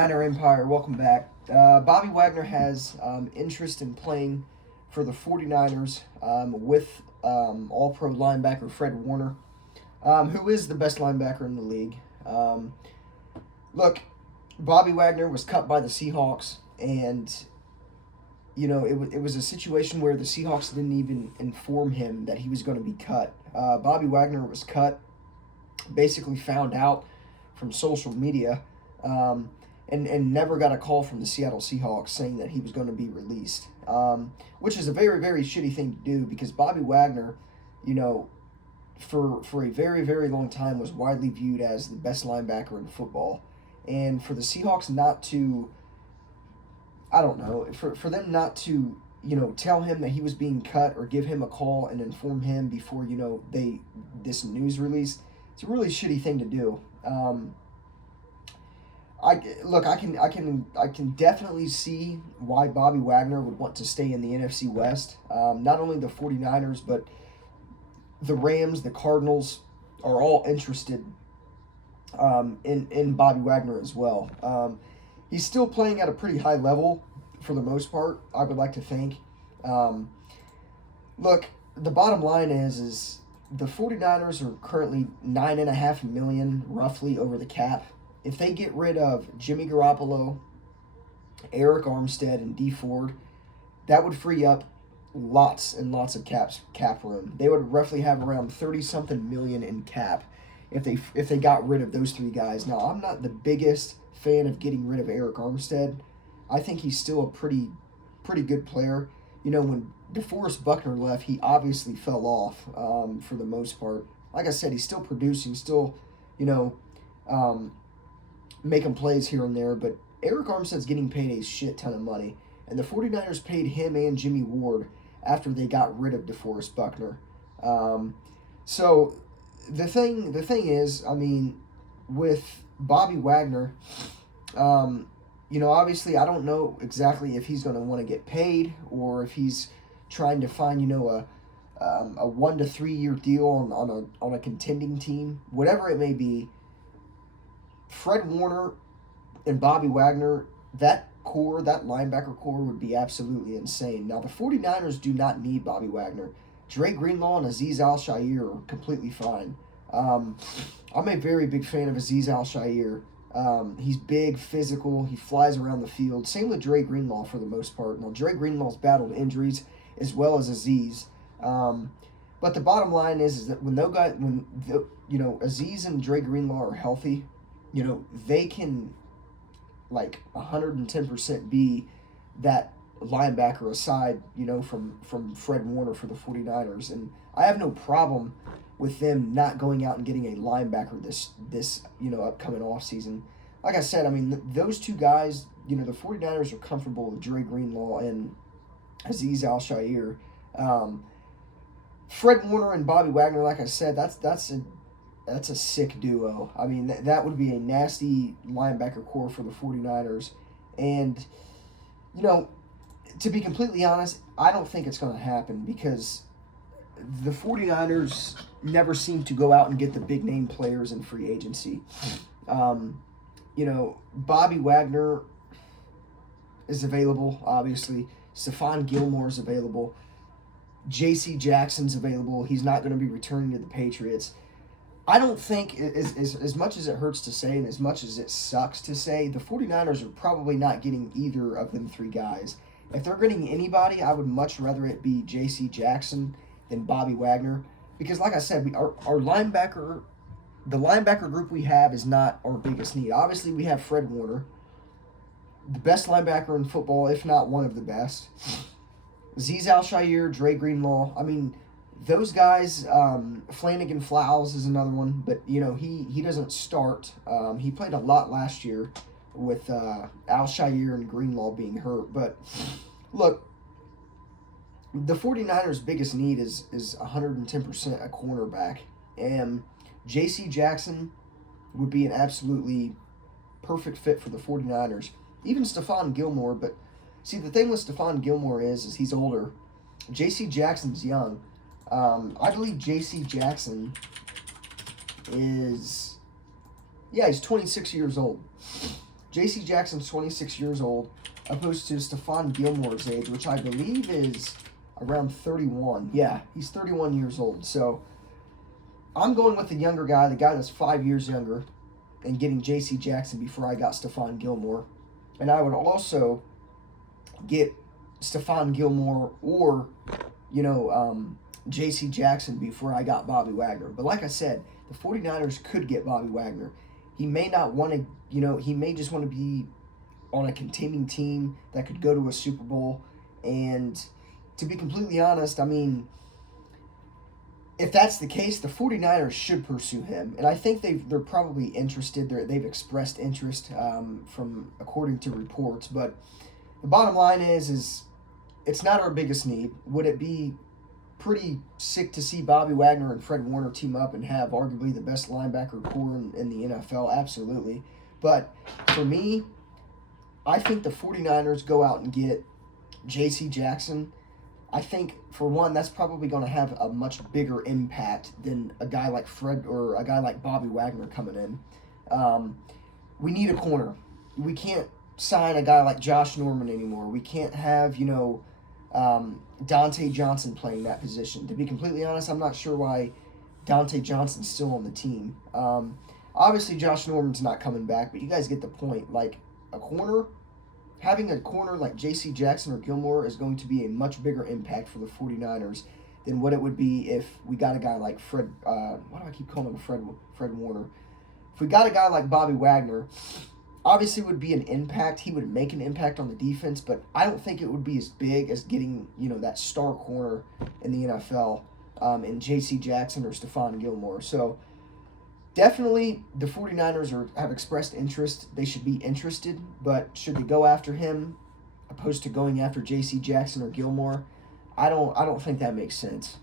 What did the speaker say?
Wagner Empire, welcome back. Bobby Wagner has interest in playing for the 49ers with All Pro linebacker Fred Warner, who is the best linebacker in the league. Look, Bobby Wagner was cut by the Seahawks, and it was a situation where the Seahawks didn't even inform him that he was going to be cut. Bobby Wagner was cut, basically found out from social media. And never got a call from the Seattle Seahawks saying that he was going to be released, which is a very, very shitty thing to do because Bobby Wagner, for a very, very long time was widely viewed as the best linebacker in football. And for the Seahawks not to, I don't know, for them not to, tell him that he was being cut or give him a call and inform him before, this news release, it's a really shitty thing to do. I can definitely see why Bobby Wagner would want to stay in the NFC West. Not only the 49ers, but the Rams, the Cardinals are all interested in Bobby Wagner as well. He's still playing at a pretty high level for the most part, I would like to think. Look, the bottom line is the 49ers are currently $9.5 million roughly over the cap. If they get rid of Jimmy Garoppolo, Eric Armstead, and Dee Ford, that would free up lots and lots of cap room. They would roughly have around 30-something million in cap if they got rid of those three guys. Now, I'm not the biggest fan of getting rid of Eric Armstead. I think he's still a pretty good player. When DeForest Buckner left, he obviously fell off for the most part. Like I said, he's still producing, still, making plays here and there, but Eric Armstead's getting paid a shit ton of money, and the 49ers paid him and Jimmy Ward after they got rid of DeForest Buckner. So the thing is, with Bobby Wagner, obviously I don't know exactly if he's going to want to get paid or if he's trying to find, a 1 to 3 year deal on a contending team, whatever it may be. Fred Warner and Bobby Wagner, that linebacker core would be absolutely insane. Now, the 49ers do not need Bobby Wagner. Dre Greenlaw and Azeez Al-Shaair are completely fine. I'm a very big fan of Azeez Al-Shaair. He's big, physical, he flies around the field. Same with Dre Greenlaw for the most part. Now, Dre Greenlaw's battled injuries as well as Azeez. But the bottom line is that when Azeez and Dre Greenlaw are healthy, they can 110% be that linebacker aside, from Fred Warner for the 49ers. And I have no problem with them not going out and getting a linebacker this upcoming offseason. Like I said, those two guys, the 49ers are comfortable with Dre Greenlaw and Azeez Al-Shaair. Fred Warner and Bobby Wagner, like I said, that's a sick duo. That would be a nasty linebacker core for the 49ers. And, to be completely honest, I don't think it's going to happen because the 49ers never seem to go out and get the big name players in free agency. Bobby Wagner is available, obviously. Stephon Gilmore is available. J.C. Jackson's available. He's not going to be returning to the Patriots. I don't think, as much as it hurts to say and as much as it sucks to say, the 49ers are probably not getting either of them three guys. If they're getting anybody, I would much rather it be J.C. Jackson than Bobby Wagner. Because like I said, the linebacker group we have is not our biggest need. Obviously, we have Fred Warner, the best linebacker in football, if not one of the best. Azeez Al-Shaair, Dre Greenlaw. Those guys, Flanagan Flowers is another one, but, he doesn't start. He played a lot last year with Al-Shaair and Greenlaw being hurt. But, look, the 49ers' biggest need is 110% a cornerback. And J.C. Jackson would be an absolutely perfect fit for the 49ers. Even Stephon Gilmore, but, see, the thing with Stephon Gilmore is he's older. J.C. Jackson's young. I believe J.C. Jackson is, he's 26 years old. J.C. Jackson's 26 years old, opposed to Stephon Gilmore's age, which I believe is around 31. Yeah, he's 31 years old. So I'm going with the younger guy, the guy that's 5 years younger, and getting J.C. Jackson before I got Stephon Gilmore. And I would also get Stephon Gilmore or, J.C. Jackson before I got Bobby Wagner. But like I said, the 49ers could get Bobby Wagner. He may not want to, he may just want to be on a contending team that could go to a Super Bowl. And to be completely honest, I mean, if that's the case, the 49ers should pursue him. And I think they're probably interested. They've expressed interest from according to reports. But the bottom line is it's not our biggest need. Would it be pretty sick to see Bobby Wagner and Fred Warner team up and have arguably the best linebacker core in the NFL? Absolutely. But for me, I think the 49ers go out and get J.C. Jackson. I think, for one, that's probably going to have a much bigger impact than a guy like Fred or a guy like Bobby Wagner coming in. We need a corner. We can't sign a guy like Josh Norman anymore. We can't have, Dante Johnson playing that position. To be completely honest, I'm not sure why Dante Johnson's still on the team. Obviously, Josh Norman's not coming back, but you guys get the point. Like, having a corner like J.C. Jackson or Gilmore is going to be a much bigger impact for the 49ers than what it would be if we got a guy like Fred. Why do I keep calling him Fred Warner? If we got a guy like Bobby Wagner, obviously it would be an impact. He would make an impact on the defense, but I don't think it would be as big as getting, that star corner in the NFL in J.C. Jackson or Stephon Gilmore. So definitely the 49ers have expressed interest. They should be interested, but should they go after him opposed to going after J.C. Jackson or Gilmore? I don't think that makes sense.